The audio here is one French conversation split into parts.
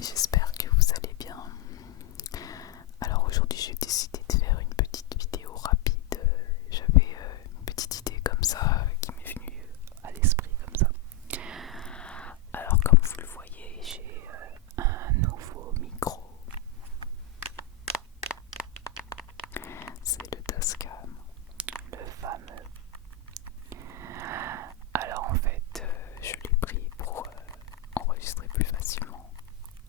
J'espère que vous allez bien. Alors aujourd'hui j'ai décidé de faire une petite vidéo rapide. J'avais une petite idée comme ça qui m'est venue à l'esprit comme ça. Alors comme vous le voyez, j'ai un nouveau micro. C'est le Tascam, le fameux. Alors en fait je l'ai pris pour enregistrer plus facilement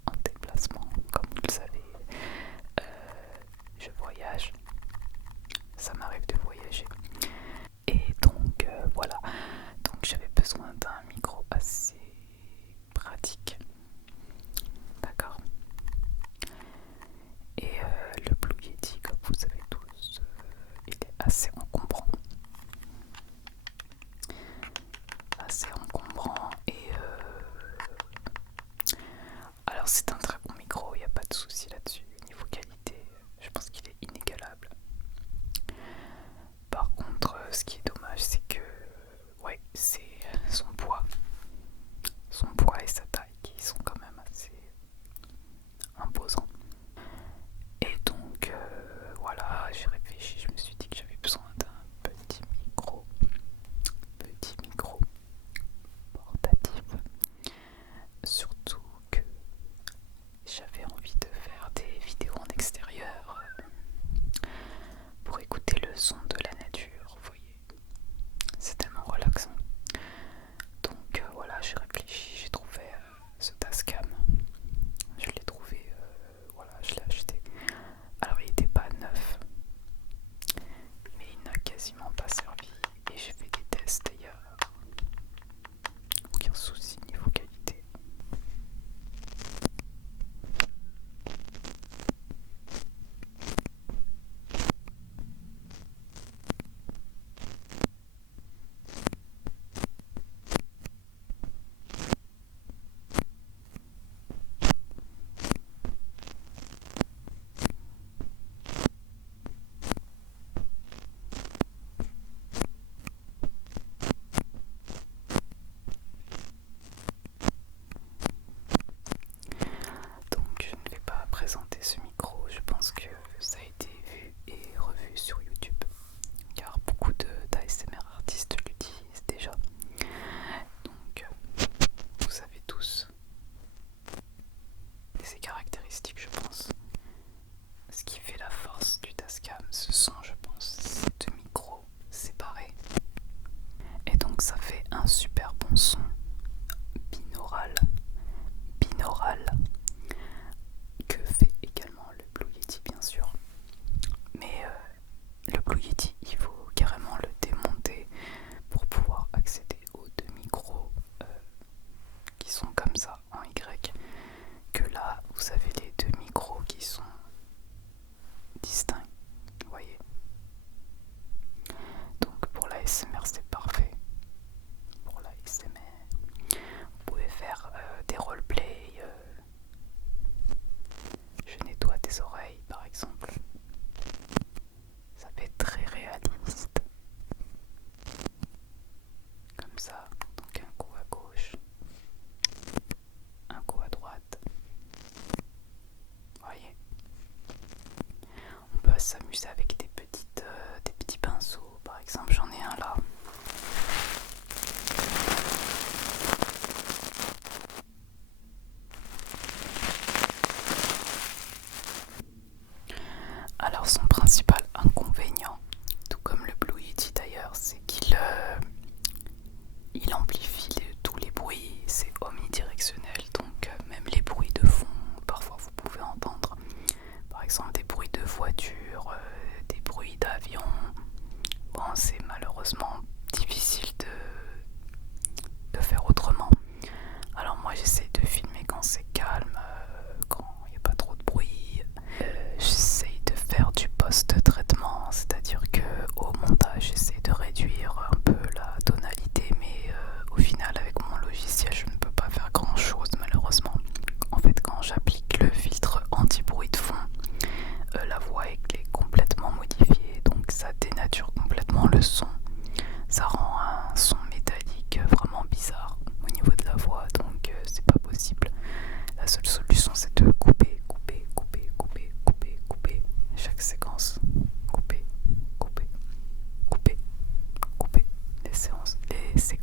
en déplacement. Comme vous le savez, je voyage, ça m'arrive de voyager. Et donc voilà, donc j'avais besoin d'un micro assez pratique, d'accord. Et le Blue Yeti, comme vous savez tous, il est assez encombrant et alors c'est un très bon micro, il n'y a pas de souci là-dessus. Niveau qualité, je pense qu'il est inégalable. Par contre, ce qui est dommage, c'est que ouais, c'est son poids et sa taille qui sont quand même assez imposants. Et donc voilà, j'ai réfléchi, je me suis dit que j'avais besoin d'un petit micro portatif. Surtout que j'avais envie de faire des vidéos en extérieur pour écouter le son de la nature, vous voyez. C'est tellement relaxant. Donc voilà, j'ai réfléchi, j'ai trouvé ce Tascam. Je l'ai trouvé, voilà, je l'ai acheté. Alors il n'était pas neuf, mais il n'a quasiment pas servi. Et j'ai fait des tests et il n'y a aucun souci niveau qualité. Donc je ne vais pas présenter ce micro, je pense que ça a été vu et revu sur YouTube, car beaucoup d'ASMR artistes l'utilisent déjà. Donc vous savez tous ses caractéristiques, je pense. Ce qui fait la force du Tascam, ce sont, je pense, ces deux micros séparés. Et donc ça fait un super bon son binaural que fait également le Blue Yeti, bien sûr. Mais le Blue Yeti, il faut carrément le démonter pour pouvoir accéder aux deux micros qui sont comme ça en Y. Que là, vous avez les deux micros qui sont distincts, vous voyez. Donc pour la l'ASMR c'est parfait. Pour la l'ASMR, vous pouvez faire des roleplays. Je nettoie tes oreilles par exemple. Ça fait très réaliste. Comme ça, donc un coup à gauche, un coup à droite. Vous voyez. On peut s'amuser avec des petits pinceaux. Par exemple, j'en ai un là. Alors son principal inconvénient, tout comme le Blue Yeti d'ailleurs, c'est qu'il amplifie tous les bruits, c'est omnidirectionnel, donc même les bruits de fond, parfois vous pouvez entendre par exemple des bruits de voiture, des bruits d'avion. Bon, c'est malheureusement difficile de faire autrement. Alors moi j'essaie de filmer quand c'est calme, quand il n'y a pas trop de bruit. J'essaye de faire du post-traitement, c'est-à-dire que au montage j'essaie de réduire un peu la tonalité, mais au final avec mon logiciel je ne peux pas faire grand chose malheureusement. En fait quand j'applique le filtre anti-bruit de fond, la voix est complètement modifiée, donc ça dénature complètement le son. Ça rend un son métallique vraiment bizarre au niveau de la voix, donc c'est pas possible. La seule solution c'est c'est